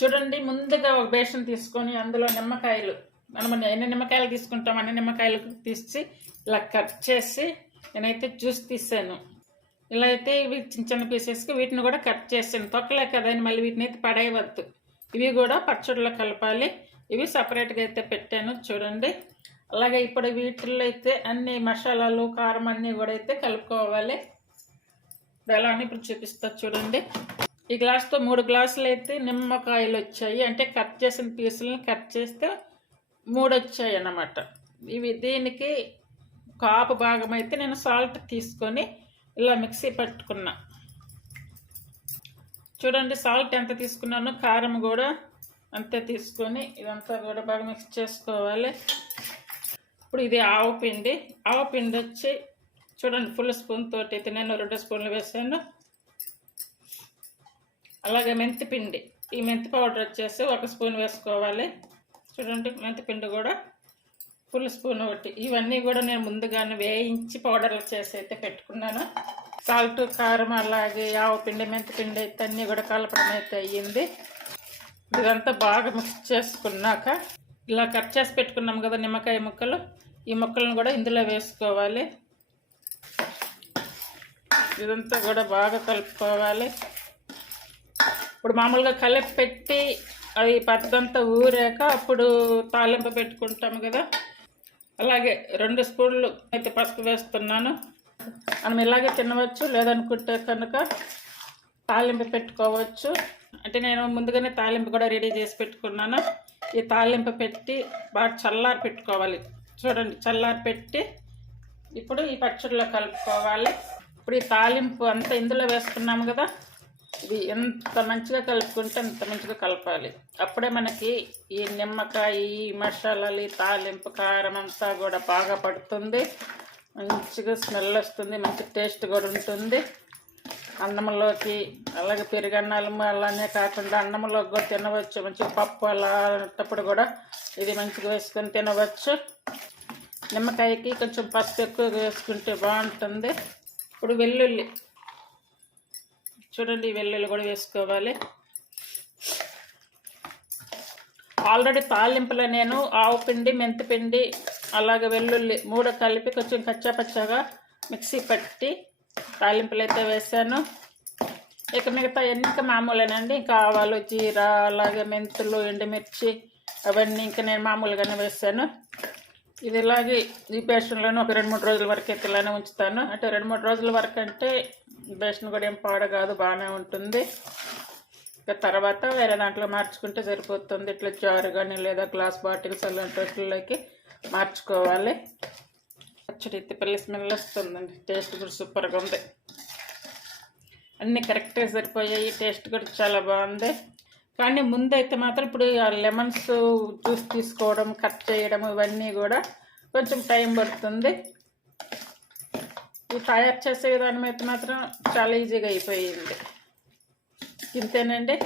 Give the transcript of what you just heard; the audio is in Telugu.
చూడండి ముందుగా ఒక బేషన్ తీసుకొని అందులో నిమ్మకాయలు మనం ఎన్ని నిమ్మకాయలు తీసుకుంటాం అన్ని నిమ్మకాయలు తీసి ఇలా కట్ చేసి నేనైతే జ్యూస్ తీసాను. ఇలా అయితే ఇవి చిన్న చిన్న పీసెస్కి వీటిని కూడా కట్ చేసాను. తొక్కలే కదా మళ్ళీ వీటిని అయితే పడేయవద్దు. ఇవి కూడా పచ్చడిలో కలపాలి. ఇవి సపరేట్గా అయితే పెట్టాను చూడండి. అలాగే ఇప్పుడు వీటిల్లో అయితే అన్ని మసాలాలు కారం అన్నీ కూడా అయితే కలుపుకోవాలి. ఎలా అని ఇప్పుడు చూపిస్తా చూడండి. ఈ గ్లాస్తో మూడు గ్లాసులు అయితే నిమ్మకాయలు వచ్చాయి. అంటే కట్ చేసిన పీసులను కట్ చేస్తే మూడు వచ్చాయి అన్నమాట. ఇవి దీనికి కాపు భాగం అయితే నేను సాల్ట్ తీసుకొని ఇలా మిక్సీ పట్టుకున్నా. చూడండి సాల్ట్ ఎంత తీసుకున్నానో కారం కూడా అంతే తీసుకొని ఇదంతా కూడా బాగా మిక్స్ చేసుకోవాలి. ఇప్పుడు ఇది ఆవు పిండి. ఆవు పిండి వచ్చి చూడండి ఫుల్ స్పూన్ తోటి అయితే నేను రెండు స్పూన్లు వేసాను. అలాగే మెంతి పిండి. ఈ మెంతి పౌడర్ వచ్చేసి ఒక స్పూన్ వేసుకోవాలి. చూడండి మెంతి పిండి కూడా ఫుల్ స్పూన్ ఒకటి. ఇవన్నీ కూడా నేను ముందుగానే వేయించి పౌడర్లు చేసి అయితే పెట్టుకున్నాను. సాల్ట్ కారం అలాగే ఆవపిండి మెంతిపిండి అయితే అన్నీ కూడా కలపడం అయితే అయ్యింది. ఇదంతా బాగా మిక్స్ చేసుకున్నాక ఇలా కట్ చేసి పెట్టుకున్నాం కదా నిమ్మకాయ ముక్కలు. ఈ ముక్కలను కూడా ఇందులో వేసుకోవాలి. ఇదంతా కూడా బాగా కలుపుకోవాలి. ఇప్పుడు మామూలుగా కలిపి పెట్టి అది పచ్చదంతా ఊరాక అప్పుడు తాలింపు పెట్టుకుంటాము కదా. అలాగే రెండు స్పూన్లు అయితే పసుపు వేస్తున్నాను. మనం ఇలాగే తినవచ్చు లేదనుకుంటే కనుక తాలింపు పెట్టుకోవచ్చు. అంటే నేను ముందుగానే తాలింపు కూడా రెడీ చేసి పెట్టుకున్నాను. ఈ తాలింపు పెట్టి బాగా చల్లారి పెట్టుకోవాలి. చూడండి చల్లారి పెట్టి ఇప్పుడు ఈ పచ్చడిలో కలుపుకోవాలి. ఇప్పుడు ఈ తాలింపు అంతా ఇందులో వేసుకున్నాము కదా. ఇది ఎంత మంచిగా కలుపుకుంటే అంత మంచిగా కలపాలి. అప్పుడే మనకి ఈ నిమ్మకాయ ఈ మసాలాలు ఈ తాలింపు కారం అంతా కూడా బాగా పడుతుంది. మంచిగా స్మెల్ వస్తుంది మంచి టేస్ట్ కూడా ఉంటుంది. అన్నంలోకి అలాగే పెరుగన్నాలు అలానే కాకుండా అన్నంలోకి కూడా తినవచ్చు. మంచి పప్పు అలా అన్నప్పుడు కూడా ఇది మంచిగా వేసుకొని తినవచ్చు. నిమ్మకాయకి కొంచెం పసుపు ఎక్కువగా వేసుకుంటే బాగుంటుంది. ఇప్పుడు వెల్లుల్లి చూడండి వెల్లుల్లి కూడా వేసుకోవాలి. ఆల్రెడీ తాలింపులో నేను ఆవు పిండి మెంతి పిండి అలాగే వెల్లుల్లి మూడు కలిపి కొంచెం కచ్చాపచ్చాగా మిక్సీ పట్టి తాలింపులు అయితే వేసాను. ఇక మిగతా ఎన్నిక మామూలేనండి. ఇంకా ఆవాలు జీరా అలాగే మెంతులు ఎండుమిర్చి అవన్నీ ఇంకా నేను మామూలుగానే వేసాను. ఇది ఇలాగే ఈ బేషన్లోనే ఒక రెండు మూడు రోజుల వరకు అయితే ఇలానే ఉంచుతాను. అంటే రెండు మూడు రోజుల వరకు అంటే బేషన్ కూడా ఏం పాడ కాదు బాగానే ఉంటుంది. ఇక తర్వాత వేరే దాంట్లో మార్చుకుంటే సరిపోతుంది. ఇట్లా జారు కానీ లేదా గ్లాస్ బాటిల్స్ అలాంటి వాటిల్లోకి మార్చుకోవాలి. పచ్చడి ఎత్తిపల్లి స్మెల్ వస్తుందండి. టేస్ట్ కూడా సూపర్గా ఉంది. అన్నీ కరెక్ట్గా సరిపోయాయి. టేస్ట్ కూడా చాలా బాగుంది. కానీ ముందైతే మాత్రం ఇప్పుడు ఆ లెమన్స్ జ్యూస్ తీసుకోవడం కట్ చేయడం ఇవన్నీ కూడా కొంచెం టైం పడుతుంది. ఈ తయారు చేసే విధానం అయితే మాత్రం చాలా ఈజీగా అయిపోయింది. ఇంతేనండి?